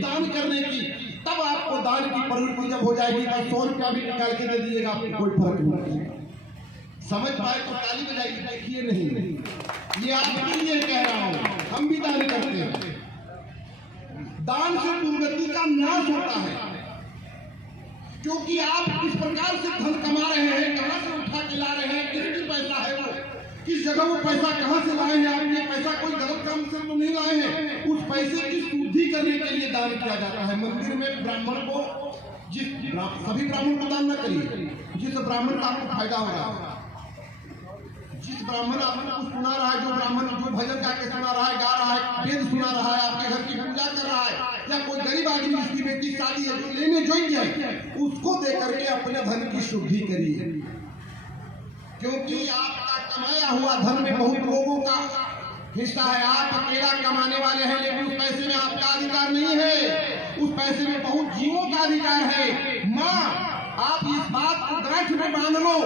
दान करने की, तब आपको दान की प्रवृत्ति जब हो जाएगी तो 100 रुपया भी निकाल के दे दीजिएगा, आपको कोई फर्क नहीं पड़ेगा। समझ पाए तो ताली बजाइए, देखिए नहीं, ये आपके लिए कह रहा हूं, हम भी दान करते हैं। दान से दुर्गति का नाश होता है, क्योंकि आप किस प्रकार से धन कमा रहे हैं, कहां से उठा के ला रहे हैं, किसकी पैसा है वो, किस जगह वो पैसा कहां से लाए हैं, आप ये पैसा कोई गलत काम से तो नहीं लाए हैं। उस पैसे की शुद्धि करने के लिए दान किया जाता है। मंदिर में ब्राह्मण को, सभी ब्राह्मण को दान न करिए, जिस ब्राह्मण का आपको फायदा हो रहा है, जिस ब्राह्मण आपको सुना रहा है, जो ब्राह्मण जो भजन गा के सुना रहा है, गा रहा है, वेद सुना रहा है, आपके घर की पूजा कर रहा है, या कोई गरीब आदमी जिसकी बेटी शादी है जो लेने जोग्य है, उसको दे करके अपने धन की शुद्धि करिए। क्योंकि आपका कमाया हुआ धन में बहुत लोगों का हिस्सा है। आप अकेला कमाने वाले हैं, लेकिन उस पैसे में आपका अधिकार नहीं है, उस पैसे में बहुत जीवों का अधिकार है। माँ, आप इस बात को गांठ में बांध लो,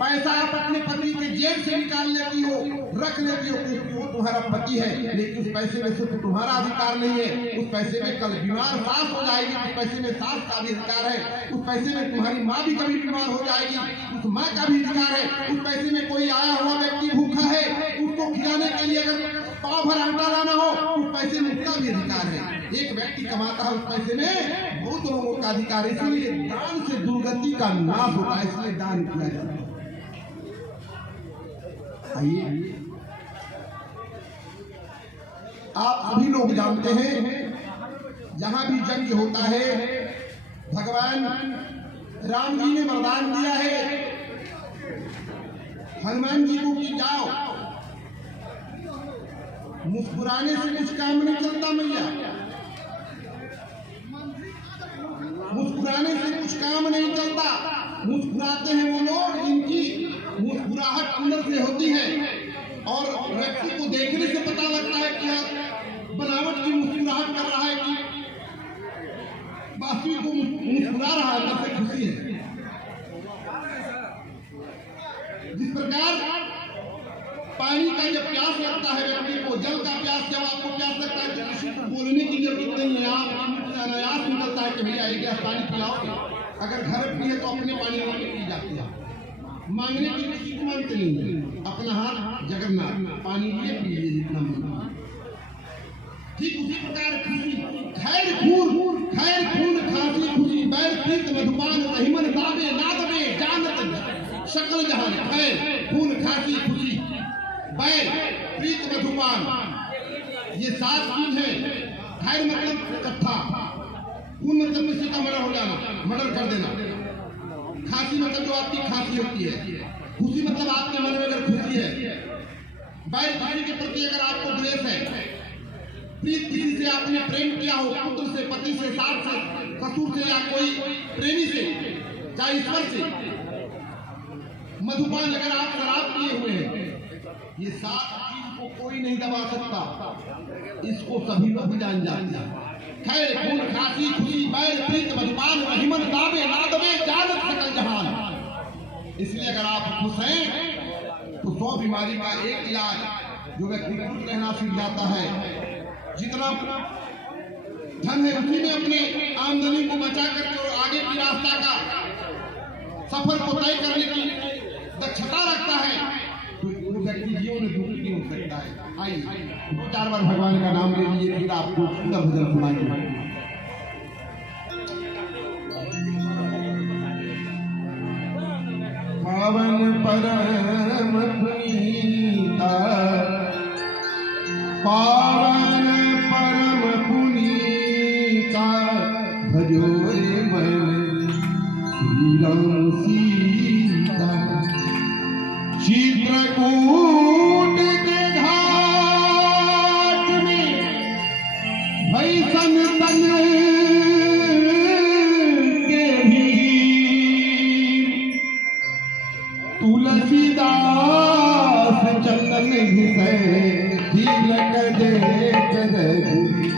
पैसा आप अपने पति के जेब से निकाल लेती हो, रख लेती हो, क्योंकि वो तुम्हारा पति है, लेकिन उस पैसे में सिर्फ तुम्हारा अधिकार नहीं है। उस पैसे में कल बीमार सास हो जाएगी, उस पैसे में सास का भी अधिकार है। उस पैसे में तुम्हारी माँ भी कभी बीमार हो जाएगी, उस माँ का भी अधिकार है। उस पैसे में कोई आया हुआ व्यक्ति भूखा है, उसको खिलाने के लिए अगर पाव भर आटा लाना हो, उस पैसे में उसका भी अधिकार है। एक व्यक्ति कमाता है, उस पैसे में बहुत लोगों का अधिकार है। इसलिए दान से दुर्गति का नाश होता है, इसलिए दान किया जाता है। आइए, आप सभी लोग जानते हैं, जहां भी यज्ञ होता है, भगवान राम जी ने वरदान दिया है हनुमान जी को कि जाओ, मुस्कुराने से कुछ काम नहीं चलता मैया, मुस्कुराने से कुछ काम नहीं चलता। मुस्कुराते हैं वो लोग जिनकी मुस्कुराहट अंदर से होती है, और व्यक्ति को देखने से पता लगता है कि बनावट की मुस्कुराहट कर रहा है कि बाकी को मुस्कुरा रहा है, अंदर से खुशी है। जिस प्रकार पानी का जब प्यास लगता है व्यक्ति को, जल का प्यास जब आपको प्यास लगता है तो किसी को बोलने की जरूरत नहीं है, आप अनायास निकलता है कि भैया एक गिलास पानी पिलाओ। अगर घर पिए तो अपने पानी मांग पी जाती है, मांगने की किसी को मांगते नहीं है, अपना हाथ जगन्नाथ, पानी लिए पी लिए जितना मांगना। ठीक उसी प्रकार खुशी, खैर खून खांसी खुशी, बैर प्रीत मधुपान रहीमन दावे नादवे जानत सकल जहान। खैर खून खांसी खुशी, बैर प्रीत मधुपान, ये 7 चीज है। खैर मतलब इकट्ठा, खून मतलब किसी का मर्डर हो जाना, मर्डर कर देना। खांसी मतलब जो आपकी खांसी होती है। खुशी मतलब आपके मन में अगर खुशी है। बैर किसी के प्रति अगर आपको द्वेष है। प्रीत किसी से आपने प्रेम किया हो, पुत्र से, पति से, सास से, ससुर से, या कोई प्रेमी से, चाहे ईश्वर से। मधुपान अगर आप शराब पिए हुए हैं। ये 7 चीज को कोई नहीं दबा सकता, इसको सभी लोग जान जाते हैं। खैर खून खांसी खुशी, बैर प्रीत मधुपान रहीमन दावे नादवे जानत सकल जहान। इसलिए अगर आप खुश हैं तो 100 बीमारी का एक इलाज, जो व्यक्ति खुश रहना सीख जाता है, जितना धन है उसी में अपने आमदनी को बचा करके और आगे की रास्ता का सफर को तय करने की दक्षता रखता है, तो वो व्यक्ति जीवन में दुखी नहीं हो सकता है। आइए 2-4 बार भगवान का नाम ले लीजिए, फिर आपको सुंदर भजन सुनाएंगे। पावन परम पुनीता, पावन परम पुनीता, भजो रे मन श्री राम सीता। चित्रकूट के घाट में भई संतन के भी, तुलसीदास चंदन घिसे तिलक देख रघुवीर।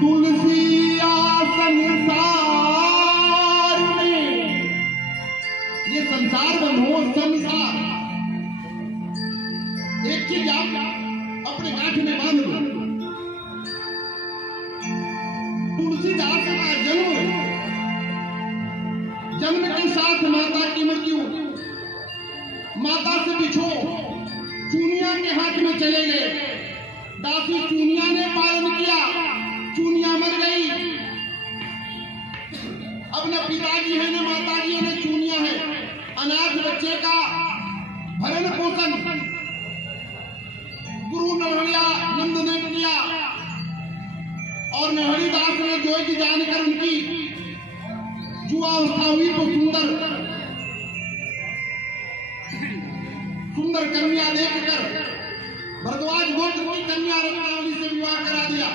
तुलसी आसन संसार में, ये संसार बनो संसार। एक चीज आप अपने गांठ में बांध लो, में चले गए। दासी चूनिया ने पालन किया, चूनिया मर गई। अब न पिताजी है न माताजी है न चूनिया है। अनाथ बच्चे का भरण पोषण गुरु नरहरिया नंद ने किया और नरहरिदास ने जोग जानकर उनकी युवावस्था हुई तो सुंदर कन्या देखकर भरद्वाज गोत्र की कन्या रत्नावली से विवाह करा दिया।